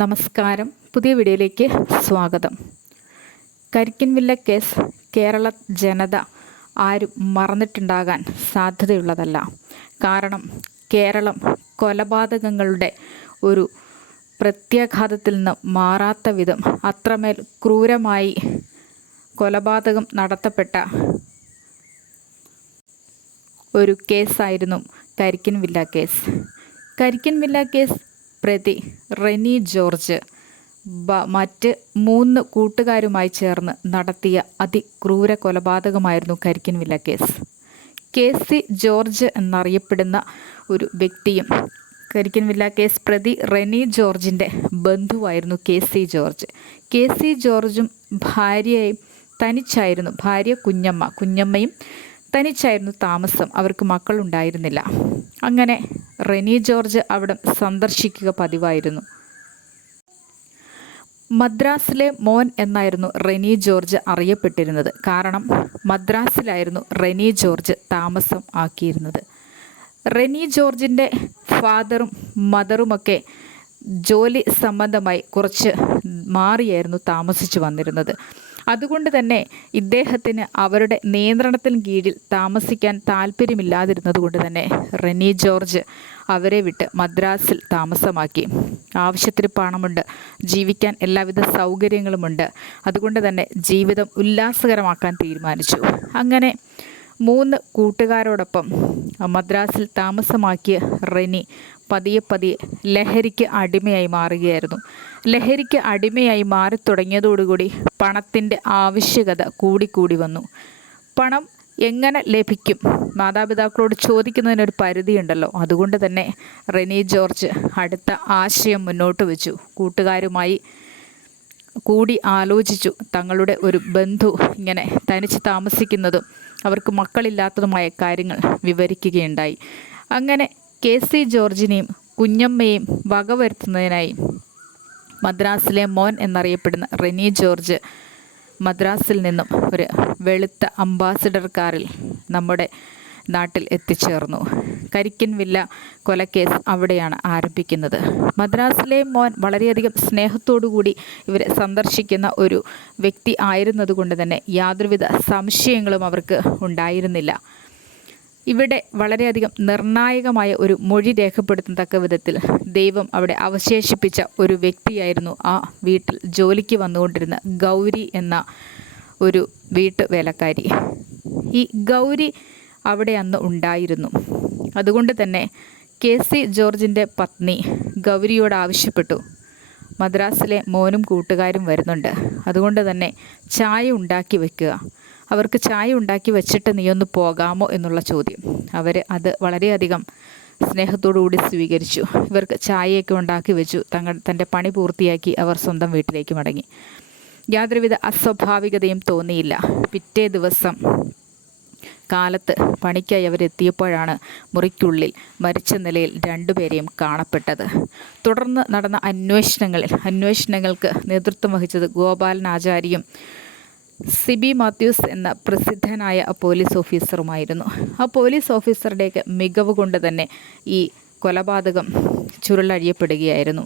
നമസ്കാരം. പുതിയ വീഡിയോയിലേക്ക് സ്വാഗതം. കരിക്കിൻവില്ല കേസ് കേരള ജനത ആരും മറന്നിട്ടുണ്ടാകാൻ സാധ്യതയുള്ളതല്ല. കാരണം കേരളം കൊലപാതകങ്ങളുടെ ഒരു പ്രത്യാഘാതത്തിൽ നിന്ന് മാറാത്ത വിധം അത്രമേൽ ക്രൂരമായി കൊലപാതകം നടത്തപ്പെട്ട ഒരു കേസായിരുന്നു കരിക്കിൻവില്ല കേസ്. കരിക്കിൻവില്ല കേസ് പ്രതി റെനി ജോർജ് മറ്റ് 3 കൂട്ടുകാരുമായി ചേർന്ന് നടത്തിയ അതിക്രൂര കൊലപാതകമായിരുന്നു കരിക്കിൻവില്ല കേസ്. KC ജോർജ് എന്നറിയപ്പെടുന്ന ഒരു വ്യക്തിയും കരിക്കിൻവില്ല കേസ് പ്രതി റെനി ജോർജിൻ്റെ ബന്ധുവായിരുന്നു KC ജോർജ്. KC ജോർജും ഭാര്യയും തനിച്ചായിരുന്നു. ഭാര്യ കുഞ്ഞമ്മയും തനിച്ചായിരുന്നു താമസം. അവർക്ക് മക്കളുണ്ടായിരുന്നില്ല. അങ്ങനെ റെനി ജോർജ് അവിടെ സന്ദർശിക്കുക പതിവായിരുന്നു. മദ്രാസിലെ മോൻ എന്നായിരുന്നു റെനി ജോർജ് അറിയപ്പെട്ടിരുന്നത്. കാരണം മദ്രാസിലായിരുന്നു റെനി ജോർജ് താമസം ആക്കിയിരുന്നത്. റെനി ജോർജിൻ്റെ ഫാദറും മദറുമൊക്കെ ജോലി സംബന്ധമായി കുറച്ച് മാറിയായിരുന്നു താമസിച്ചു വന്നിരുന്നത്. അതുകൊണ്ട് തന്നെ ഇദ്ദേഹത്തിന് അവരുടെ നിയന്ത്രണത്തിന് കീഴിൽ താമസിക്കാൻ താല്പര്യമില്ലാതിരുന്നത് കൊണ്ട് തന്നെ റെനി ജോർജ് അവരെ വിട്ട് മദ്രാസിൽ താമസമാക്കി. ആവശ്യത്തിന് പണമുണ്ട്, ജീവിക്കാൻ എല്ലാവിധ സൗകര്യങ്ങളുമുണ്ട്. അതുകൊണ്ട് തന്നെ ജീവിതം ഉല്ലാസകരമാക്കാൻ തീരുമാനിച്ചു. അങ്ങനെ 3 കൂട്ടുകാരോടൊപ്പം മദ്രാസിൽ താമസമാക്കിയ റെനി പതിയെ ലഹരിക്ക് അടിമയായി മാറുകയായിരുന്നു. ലഹരിക്ക് അടിമയായി മാറിത്തുടങ്ങിയതോടുകൂടി പണത്തിൻ്റെ ആവശ്യകത കൂടിക്കൂടി വന്നു. പണം എങ്ങനെ ലഭിക്കും? മാതാപിതാക്കളോട് ചോദിക്കുന്നതിനൊരു പരിധിയുണ്ടല്ലോ. അതുകൊണ്ട് തന്നെ റെനി ജോർജ് അടുത്ത ആശയം മുന്നോട്ട് വെച്ചു. കൂട്ടുകാരുമായി കൂടി ആലോചിച്ചു. തങ്ങളുടെ ഒരു ബന്ധു ഇങ്ങനെ തനിച്ച് താമസിക്കുന്നതും അവർക്ക് മക്കളില്ലാത്തതുമായ കാര്യങ്ങൾ വിവരിക്കുകയുണ്ടായി. അങ്ങനെ KC ജോർജിനെയും കുഞ്ഞമ്മയെയും വകവരുത്തുന്നതിനായി മദ്രാസിലെ മോൻ എന്നറിയപ്പെടുന്ന റെനി ജോർജ് മദ്രാസിൽ നിന്നും ഒരു വെളുത്ത അംബാസിഡർ കാറിൽ നമ്മുടെ നാട്ടിൽ എത്തിച്ചേർന്നു. കരിക്കിൻവില്ല കൊലക്കേസ് അവിടെയാണ് ആരംഭിക്കുന്നത്. മദ്രാസിലെ മോൻ വളരെയധികം സ്നേഹത്തോടുകൂടി ഇവരെ സന്ദർശിക്കുന്ന ഒരു വ്യക്തി ആയിരുന്നതുകൊണ്ട് തന്നെ യാതൊരുവിധ സംശയങ്ങളും അവർക്ക് ഉണ്ടായിരുന്നില്ല. ഇവിടെ വളരെയധികം നിർണായകമായ ഒരു മൊഴി രേഖപ്പെടുത്തത്തക്ക വിധത്തിൽ ദൈവം അവിടെ അവശേഷിപ്പിച്ച ഒരു വ്യക്തിയായിരുന്നു ആ വീട്ടിൽ ജോലിക്ക് വന്നുകൊണ്ടിരുന്ന ഗൗരി എന്ന ഒരു വീട്ടുവേലക്കാരി. ഈ ഗൗരി അവിടെ അന്ന് ഉണ്ടായിരുന്നു. അതുകൊണ്ട് തന്നെ KC ജോർജിൻ്റെ പത്നി ഗൗരിയോട് ആവശ്യപ്പെട്ടു, മദ്രാസിലെ മോനും കൂട്ടുകാരും വരുന്നുണ്ട്, അതുകൊണ്ട് തന്നെ ചായ ഉണ്ടാക്കി വെക്കുക. അവർക്ക് ചായ ഉണ്ടാക്കി വെച്ചിട്ട് നീ ഒന്ന് പോകാമോ എന്നുള്ള ചോദ്യം. അവർ അത് വളരെയധികം സ്നേഹത്തോടുകൂടി സ്വീകരിച്ചു. ഇവർക്ക് ചായയൊക്കെ ഉണ്ടാക്കി വെച്ചു. തൻ്റെ പണി പൂർത്തിയാക്കി അവർ സ്വന്തം വീട്ടിലേക്ക് മടങ്ങി. യാതൊരുവിധ അസ്വാഭാവികതയും തോന്നിയില്ല. പിറ്റേ ദിവസം കാലത്ത് പണിക്കായി അവരെത്തിയപ്പോഴാണ് മുറിക്കുള്ളിൽ മരിച്ച നിലയിൽ 2 പേരെയും കാണപ്പെട്ടത്. തുടർന്ന് നടന്ന അന്വേഷണങ്ങൾക്ക് നേതൃത്വം വഹിച്ചത് ഗോപാലൻ ആചാര്യയും സിബി മാത്യൂസ് എന്ന പ്രസിദ്ധനായ പോലീസ് ഓഫീസറുമായിരുന്നു. ആ പോലീസ് ഓഫീസറുടെയൊക്കെ മികവ് കൊണ്ട് തന്നെ ഈ കൊലപാതകം ചുരുളഴിയപ്പെടുകയായിരുന്നു.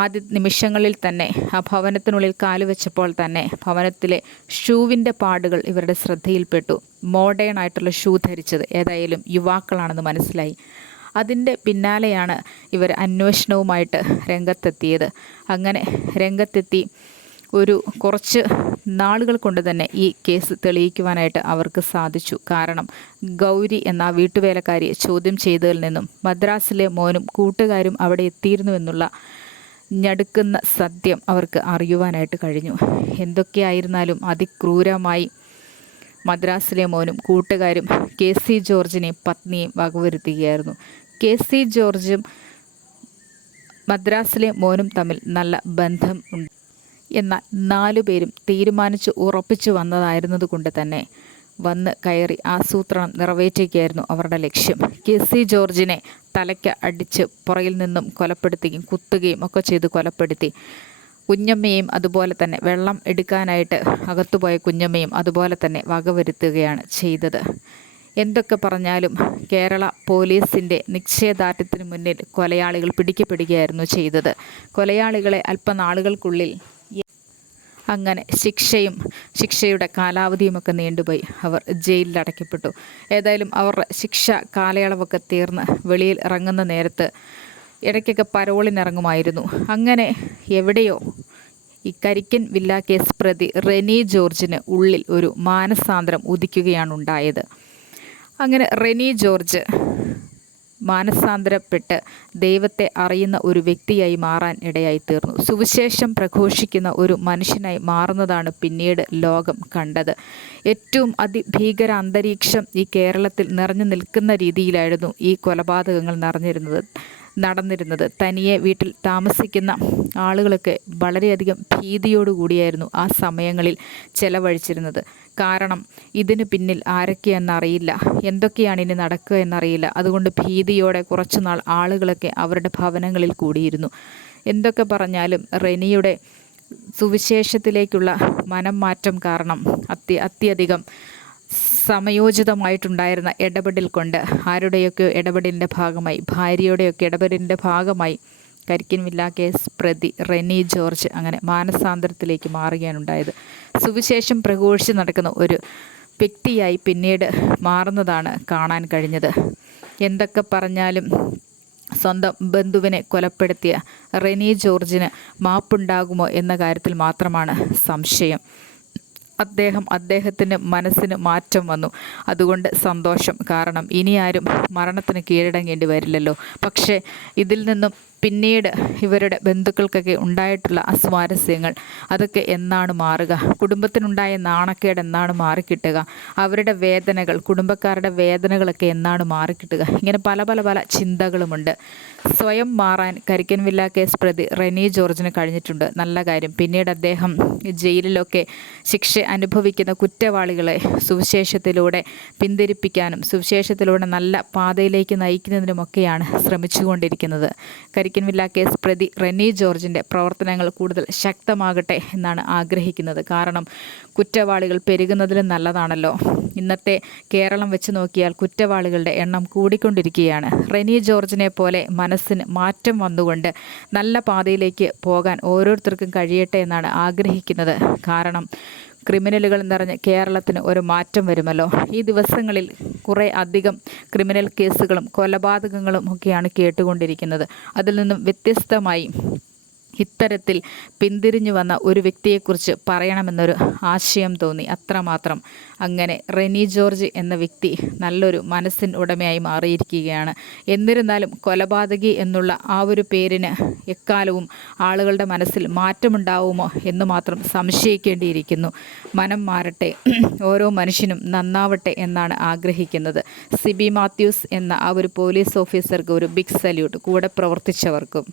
ആദ്യ നിമിഷങ്ങളിൽ തന്നെ ആ ഭവനത്തിനുള്ളിൽ കാലുവെച്ചപ്പോൾ തന്നെ ഭവനത്തിലെ ഷൂവിൻ്റെ പാടുകൾ ഇവരുടെ ശ്രദ്ധയിൽപ്പെട്ടു. മോഡേൺ ആയിട്ടുള്ള ഷൂ ധരിച്ചത് ഏതായാലും യുവാക്കളാണെന്ന് മനസ്സിലായി. അതിൻ്റെ പിന്നാലെയാണ് ഇവർ അന്വേഷണവുമായിട്ട് രംഗത്തെത്തിയത്. അങ്ങനെ രംഗത്തെത്തി ഒരു കുറച്ച് നാളുകൾ കൊണ്ട് തന്നെ ഈ കേസ് തെളിയിക്കുവാനായിട്ട് അവർക്ക് സാധിച്ചു. കാരണം ഗൗരി എന്ന വീട്ടുവേലക്കാരിയെ ചോദ്യം ചെയ്തതിൽ നിന്നും മദ്രാസിലെ മോനും കൂട്ടുകാരും അവിടെ എത്തിയിരുന്നു എന്നുള്ള ഞടുക്കുന്ന സത്യം അവർക്ക് അറിയുവാനായിട്ട് കഴിഞ്ഞു. എന്തൊക്കെയായിരുന്നാലും അതിക്രൂരമായി മദ്രാസിലെ മോനും കൂട്ടുകാരും KC ജോർജിനെയും പത്നിയെയും വകവരുത്തുകയായിരുന്നു. KC ജോർജും മദ്രാസിലെ മോനും തമ്മിൽ നല്ല ബന്ധം ഉണ്ട്. എന്നാൽ 4 പേരും തീരുമാനിച്ച് ഉറപ്പിച്ചു വന്നതായിരുന്നത് കൊണ്ട് തന്നെ വന്ന് കയറി ആസൂത്രണം നിറവേറ്റുകയായിരുന്നു അവരുടെ ലക്ഷ്യം. KC ജോർജിനെ തലയ്ക്ക് അടിച്ച് പുറകിൽ നിന്നും കൊലപ്പെടുത്തുകയും കുത്തുകയും ഒക്കെ ചെയ്ത് കൊലപ്പെടുത്തി. കുഞ്ഞമ്മയും അതുപോലെ തന്നെ വെള്ളം എടുക്കാനായിട്ട് അകത്തുപോയ കുഞ്ഞമ്മയും അതുപോലെ തന്നെ വകവരുത്തുകയാണ് ചെയ്തത്. എന്തൊക്കെ പറഞ്ഞാലും കേരള പോലീസിൻ്റെ നിശ്ചയദാർഢ്യത്തിന് മുന്നിൽ കൊലയാളികൾ പിടിക്കപ്പെടുകയായിരുന്നു ചെയ്തത്. കൊലയാളികളെ അല്പനാളുകൾക്കുള്ളിൽ അങ്ങനെ ശിക്ഷയുടെ കാലാവധിയുമൊക്കെ നീണ്ടുപോയി. അവർ ജയിലിൽ അടയ്ക്കപ്പെട്ടു. ഏതായാലും അവരുടെ ശിക്ഷ കാലയളവൊക്കെ തീർന്ന് വെളിയിൽ ഇറങ്ങുന്ന നേരത്ത് ഇടയ്ക്കൊക്കെ പരോളിനിറങ്ങുമായിരുന്നു. അങ്ങനെ എവിടെയോ ഈ കരിക്കൻ വില്ല കേസ് പ്രതി റെനി ജോർജിന് ഉള്ളിൽ ഒരു മാനസാന്തരം ഉദിക്കുകയാണ് ഉണ്ടായത്. അങ്ങനെ റെനി ജോർജ് മാനസാന്തരപ്പെട്ട് ദൈവത്തെ അറിയുന്ന ഒരു വ്യക്തിയായി മാറാൻ ഇടയായി തീർന്നു. സുവിശേഷം പ്രഘോഷിക്കുന്ന ഒരു മനുഷ്യനായി മാറുന്നതാണ് പിന്നീട് ലോകം കണ്ടത്. ഏറ്റവും അതിഭീകര അന്തരീക്ഷം ഈ കേരളത്തിൽ നിറഞ്ഞു നിൽക്കുന്ന രീതിയിലായിരുന്നു ഈ കൊലപാതകങ്ങൾ നടന്നിരുന്നത്. തനിയെ വീട്ടിൽ താമസിക്കുന്ന ആളുകളൊക്കെ വളരെയധികം ഭീതിയോടുകൂടിയായിരുന്നു ആ സമയങ്ങളിൽ ചെലവഴിച്ചിരുന്നത്. കാരണം ഇതിന് പിന്നിൽ ആരൊക്കെയെന്നറിയില്ല, എന്തൊക്കെയാണ് ഇനി നടക്കുക എന്നറിയില്ല. അതുകൊണ്ട് ഭീതിയോടെ കുറച്ചുനാൾ ആളുകളൊക്കെ അവരുടെ ഭവനങ്ങളിൽ കൂടിയിരുന്നു. എന്തൊക്കെ പറഞ്ഞാലും റെനിയുടെ സുവിശേഷത്തിലേക്കുള്ള മനം മാറ്റം കാരണം അത്യധികം സമയോചിതമായിട്ടുണ്ടായിരുന്ന ഇടപെടൽ കൊണ്ട് ആരുടെയൊക്കെ ഇടപെടലിൻ്റെ ഭാഗമായി, ഭാര്യയുടെയൊക്കെ ഇടപെടലിൻ്റെ ഭാഗമായി കരിക്കൻ വില്ല കേസ് പ്രതി റെനി ജോർജ് അങ്ങനെ മാനസാന്തരത്തിലേക്ക് മാറുകയാണ് ഉണ്ടായത്. സുവിശേഷം പ്രഘോഷിച്ച് നടക്കുന്ന ഒരു വ്യക്തിയായി പിന്നീട് മാറുന്നതാണ് കാണാൻ കഴിഞ്ഞത്. എന്തൊക്കെ പറഞ്ഞാലും സ്വന്തം ബന്ധുവിനെ കൊലപ്പെടുത്തിയ റെനി ജോർജിന് മാപ്പുണ്ടാകുമോ എന്ന കാര്യത്തിൽ മാത്രമാണ് സംശയം. അദ്ദേഹത്തിന് മനസ്സിന് മാറ്റം വന്നു. അതുകൊണ്ട് സന്തോഷം. കാരണം ഇനി ആരും മരണത്തിന് കീഴടങ്ങേണ്ടി വരില്ലല്ലോ. പക്ഷേ ഇതിൽ നിന്നും പിന്നീട് ഇവരുടെ ബന്ധുക്കൾക്കൊക്കെ ഉണ്ടായിട്ടുള്ള അസ്വാരസ്യങ്ങൾ അതൊക്കെ എന്നാണ് മാറുക? കുടുംബത്തിനുണ്ടായ നാണക്കേട് എന്നാണ് മാറിക്കിട്ടുക? അവരുടെ വേദനകൾ, കുടുംബക്കാരുടെ വേദനകളൊക്കെ എന്നാണ് മാറിക്കിട്ടുക? ഇങ്ങനെ പല ചിന്തകളുമുണ്ട്. സ്വയം മാറാൻ കരിക്കൻ വില്ല കേസ് പ്രതി റെനി ജോർജിന് കഴിഞ്ഞിട്ടുണ്ട്. നല്ല കാര്യം. പിന്നീട് അദ്ദേഹം ജയിലിലൊക്കെ ശിക്ഷ അനുഭവിക്കുന്ന കുറ്റവാളികളെ സുവിശേഷത്തിലൂടെ പിന്തിരിപ്പിക്കാനും സുവിശേഷത്തിലൂടെ നല്ല പാതയിലേക്ക് നയിക്കുന്നതിനുമൊക്കെയാണ് ശ്രമിച്ചുകൊണ്ടിരിക്കുന്നത്. കരിക്കൻ വില്ല കേസ് പ്രതി റെനി ജോർജിൻ്റെ പ്രവർത്തനങ്ങൾ കൂടുതൽ ശക്തമാകട്ടെ എന്നാണ് ആഗ്രഹിക്കുന്നത്. കാരണം കുറ്റവാളികൾ പെരുകുന്നതിലും നല്ലതാണല്ലോ. ഇന്നത്തെ കേരളം വെച്ച് നോക്കിയാൽ കുറ്റവാളികളുടെ എണ്ണം കൂടിക്കൊണ്ടിരിക്കുകയാണ്. റെനി ജോർജിനെ പോലെ മനസ്സിന് മാറ്റം വന്നുകൊണ്ട് നല്ല പാതയിലേക്ക് പോകാൻ ഓരോരുത്തർക്കും കഴിയട്ടെ എന്നാണ് ആഗ്രഹിക്കുന്നത്. കാരണം ക്രിമിനലുകൾ നിറഞ്ഞ കേരളത്തിന് ഒരു മാറ്റം വരുമല്ലോ. ഈ ദിവസങ്ങളിൽ കുറേ അധികം ക്രിമിനൽ കേസുകളും കൊലപാതകങ്ങളും ഒക്കെയാണ് കേട്ടുകൊണ്ടിരിക്കുന്നത്. അതിൽ നിന്നും വ്യത്യസ്തമായി ഇത്തരത്തിൽ പിന്തിരിഞ്ഞു വന്ന ഒരു വ്യക്തിയെക്കുറിച്ച് പറയണമെന്നൊരു ആശയം തോന്നി. അത്രമാത്രം. അങ്ങനെ റെനി ജോർജ് എന്ന വ്യക്തി നല്ലൊരു മനസ്സിൻ ഉടമയായി മാറിയിരിക്കുകയാണ്. എന്നിരുന്നാലും കൊലപാതകി എന്നുള്ള ആ ഒരു പേരിന് എക്കാലവും ആളുകളുടെ മനസ്സിൽ മാറ്റമുണ്ടാവുമോ എന്ന് മാത്രം സംശയിക്കേണ്ടിയിരിക്കുന്നു. മനം മാറട്ടെ, ഓരോ മനുഷ്യനും നന്നാവട്ടെ എന്നാണ് ആഗ്രഹിക്കുന്നത്. സിബി മാത്യൂസ് എന്ന ആ ഒരു പോലീസ് ഓഫീസർക്ക് ഒരു ബിഗ് സല്യൂട്ട്, കൂടെ പ്രവർത്തിച്ചവർക്കും.